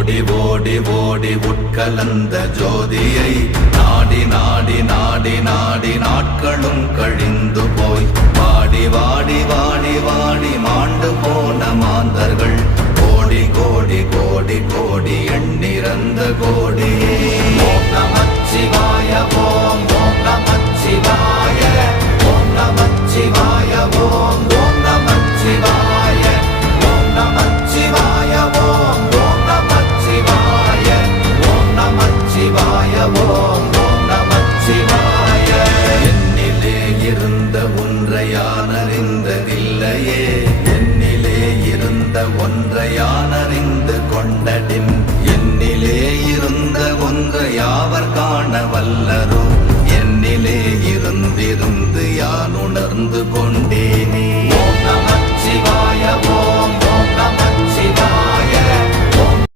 ஓடி ஓடி ஓடி உட்கலந்த ஜோதியை நாடி நாடி நாடி நாடி நாட்களும் கழிந்து போய் வாடி வாடி வாடி வாடி மாண்டு போன மாந்தர்கள் கோடி கோடி கோடி கோடி எண்ணிறந்த கோடியே